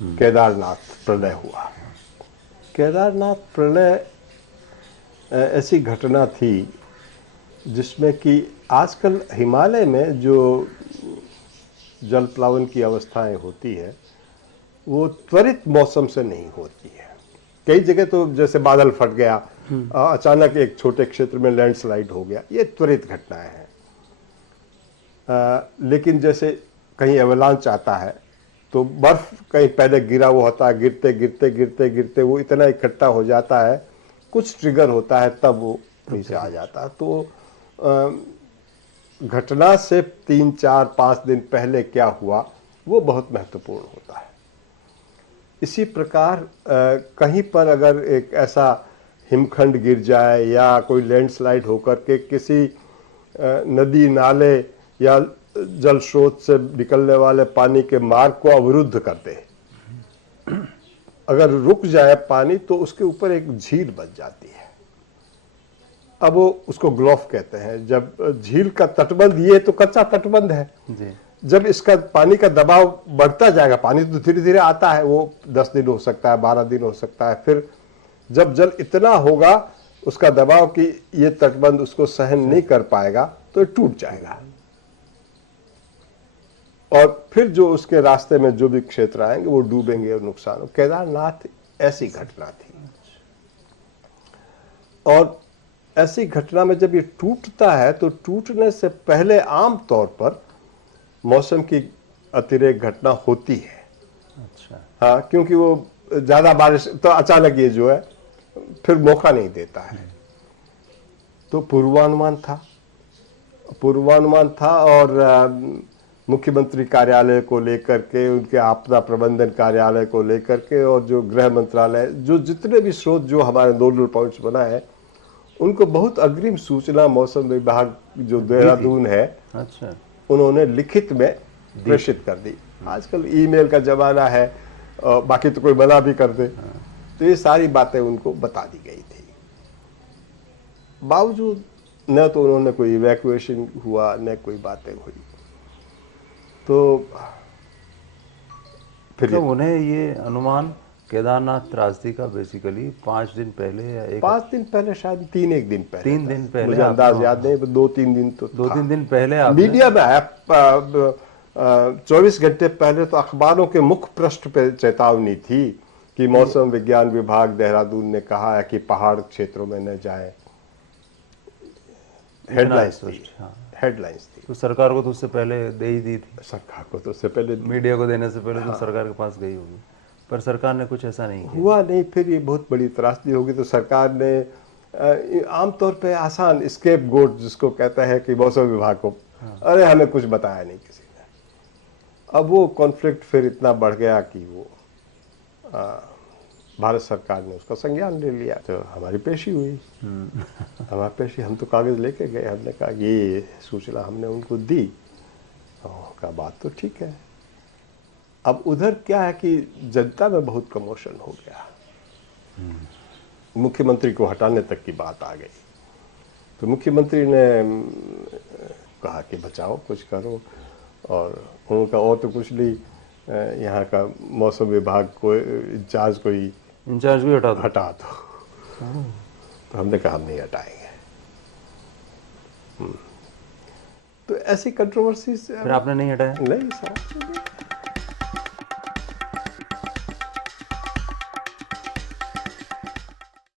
केदारनाथ प्रलय हुआ। केदारनाथ प्रलय ऐसी घटना थी जिसमें कि आजकल हिमालय में जो जल प्लावन की अवस्थाएं होती है वो त्वरित मौसम से नहीं होती है। कई जगह तो जैसे बादल फट गया, अचानक एक छोटे क्षेत्र में लैंडस्लाइड हो गया, ये त्वरित घटनाएं हैं। लेकिन जैसे कहीं एवलांच आता है तो बर्फ कहीं पहले गिरा हुआ होता है, गिरते गिरते गिरते गिरते वो इतना इकट्ठा हो जाता है, कुछ ट्रिगर होता है, तब वो नीचे आ जाता है। तो घटना से 3, 4, 5 दिन पहले क्या हुआ वो बहुत महत्वपूर्ण होता है। इसी प्रकार कहीं पर अगर एक ऐसा हिमखंड गिर जाए या कोई लैंडस्लाइड होकर के किसी नदी नाले या जल स्रोत से निकलने वाले पानी के मार्ग को अवरुद्ध कर दे, अगर रुक जाए पानी तो उसके ऊपर एक झील बन जाती है। अब वो उसको ग्लोफ कहते हैं। जब झील का तटबंध, ये तो कच्चा तटबंध है जी। जब इसका पानी का दबाव बढ़ता जाएगा, पानी तो धीरे धीरे आता है, वो 10 दिन हो सकता है, 12 दिन हो सकता है, फिर जब जल इतना होगा उसका दबाव कि ये तटबंध उसको सहन नहीं कर पाएगा तो टूट जाएगा और फिर जो उसके रास्ते में जो भी क्षेत्र आएंगे वो डूबेंगे और नुकसान हो। केदारनाथ ऐसी घटना थी और ऐसी घटना में जब ये टूटता है तो टूटने से पहले आम तौर पर मौसम की अतिरेक घटना होती है। अच्छा। हाँ, क्योंकि वो ज्यादा बारिश तो अचानक ये जो है फिर मौका नहीं देता है। तो पूर्वानुमान था और मुख्यमंत्री कार्यालय को लेकर के, उनके आपदा प्रबंधन कार्यालय को लेकर के और जो गृह मंत्रालय, जो जितने भी स्रोत जो हमारे नोडल पॉइंट्स बना है, उनको बहुत अग्रिम सूचना मौसम विभाग जो देहरादून है, अच्छा, उन्होंने लिखित में प्रेषित कर दी। आजकल ईमेल का जमाना है, बाकी तो कोई मना भी कर दे, तो ये सारी बातें उनको बता दी गई थी। बावजूद न तो उन्होंने कोई इवैक्यूएशन हुआ न कोई बातें हुई। तो फिर तो उन्हें ये अनुमान केदारनाथ त्रासदी का बेसिकली 5 दिन पहले या 5 दिन पहले, शायद 3 दिन पहले, 3 दिन पहले, मुझे अंदाज याद नहीं, 2-3 दिन तो 2-3 दिन पहले मीडिया में आया। 24 घंटे पहले तो अखबारों के मुख्य पृष्ठ पे चेतावनी थी कि मौसम विज्ञान विभाग देहरादून ने कहा है कि पहाड़ क्षेत्रों में न जाएं। हेडलाइंस थी। तो सरकार को तो उससे पहले दे ही दी थी। सरकार को तो उससे पहले, मीडिया को देने से पहले तो सरकार के पास गई होगी, पर सरकार ने कुछ ऐसा नहीं किया। हुआ नहीं। फिर ये बहुत बड़ी त्रासदी होगी। तो सरकार ने आमतौर पे आसान स्केप गोट जिसको कहता है कि मौसम विभाग को, अरे हमें कुछ बताया नहीं किसी ने। अब वो कॉन्फ्लिक्ट फिर इतना बढ़ गया कि वो भारत सरकार ने उसका संज्ञान ले लिया। तो हमारी पेशी हुई। हमारी पेशी, हम तो कागज लेके गए, हमने कहा ये सूचना हमने उनको दी। का बात तो ठीक है। अब उधर क्या है कि जनता में बहुत कमोशन हो गया, मुख्यमंत्री को हटाने तक की बात आ गई। तो मुख्यमंत्री ने कहा कि बचाओ, कुछ करो, और उनका और तो कुछ नहीं, यहाँ का मौसम विभाग को इंचार्ज भी हटा दो। तो हमने कहा हम नहीं हटाएंगे। तो ऐसी कंट्रोवर्सी से फिर आपने नहीं हटाया? नहीं साहब।